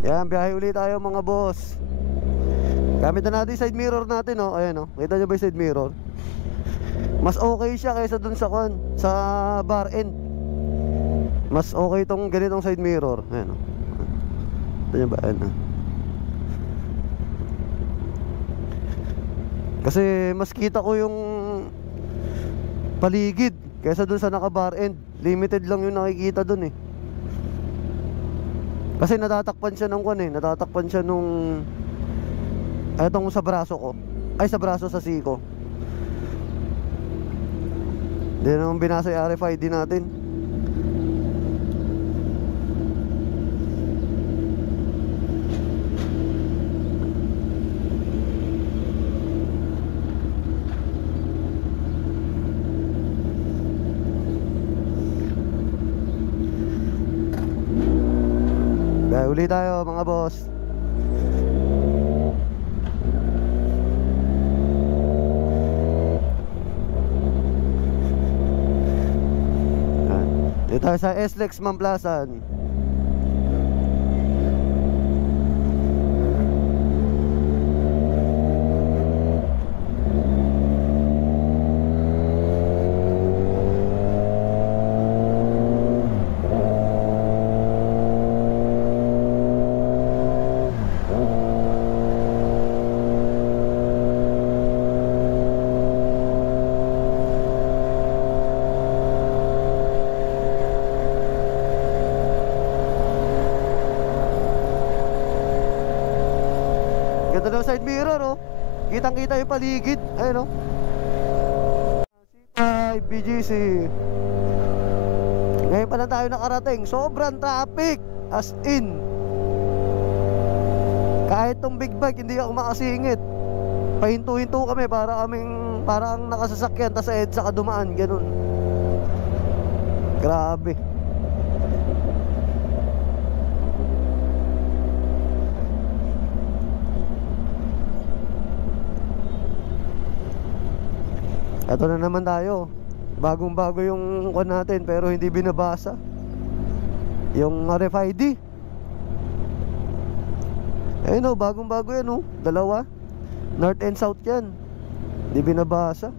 Yan, biyahe ulit tayo mga boss. Gamit na natin side mirror natin, oh. Ayan, oh. Kita nyo ba yung side mirror? Mas okay siya kaysa dun sa sa bar end. Mas okay tong ganitong side mirror. Ayan, oh. Kita nyo ba? Ayan, oh. Kasi mas kita ko yung paligid kaysa dun sa naka bar end. Limited lang yung nakikita dun eh. Kasi natatakpan siya ng natatakpan siya nung etong sa braso ko. Ay, sa braso sa siko. Hindi naman binasa yung RFID natin. Kaya uli tayo mga boss. Dito tayo sa SLEX Mamplasan. Ganda ng side mirror, oh. Kitang kita yung paligid. Ayun, oh. C5 BGC. Ngayon pa lang tayo nakarating. Sobrang traffic. As in, kahit tong big bike hindi ako makasingit. Pahinto-hinto kami para parang nakasasakyan tas sa EDSA ka dumaan. Ganun. Grabe. Ito na naman tayo. Bagong bago yung natin pero hindi binabasa yung RFID. Ayun, oh, bagong bago yan, oh. Dalawa, north and south yan. Hindi binabasa.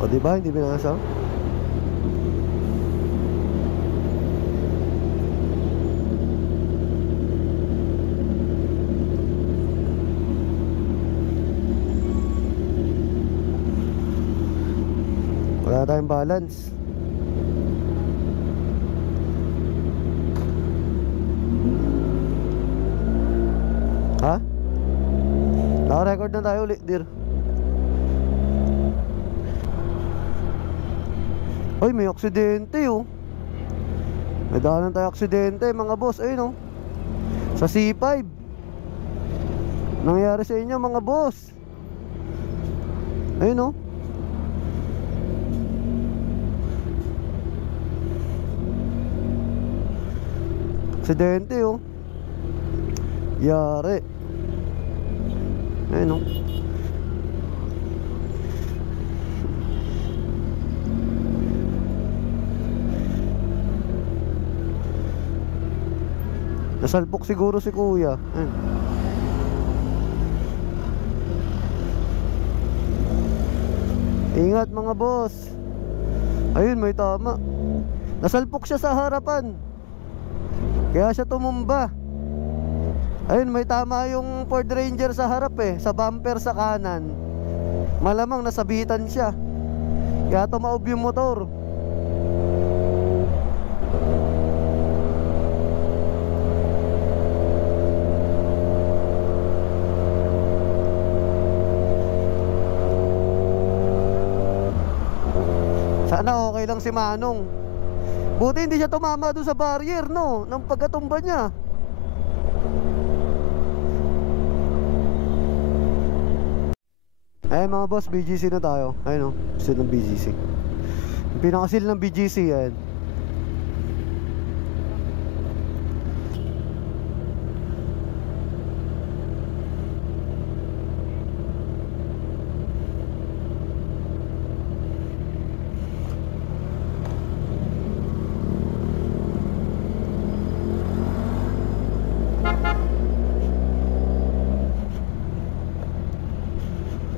O diba hindi binasa? Wala tayong balance. Ha? Naka-record na tayo ulit, dear. Ay, may aksidente, oh. May daanan tayo aksidente, mga boss. Ayun, oh. Sa C5 nangyari sa inyo, mga boss. Ayun, oh. Aksidente, oh. Yari. Ayun, oh. Nasalpok siguro si kuya. Ayun. Ingat mga boss. Ayun, may tama. Nasalpok siya sa harapan, kaya siya tumumba. Ayun, may tama yung Ford Ranger sa harap eh, sa bumper sa kanan. Malamang nasabitan siya, kaya tumaob yung motor. Sana okay lang si Manong. Buti hindi siya tumama doon sa barrier, no, ng pagkatumba niya. Ayun mga boss, BGC na tayo. Ayun, oh, seal ng BGC. Yung pinaka-seal ng BGC yan.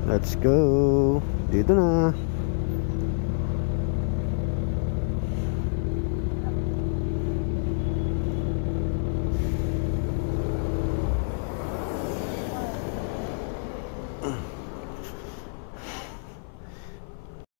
Let's go. Dito na.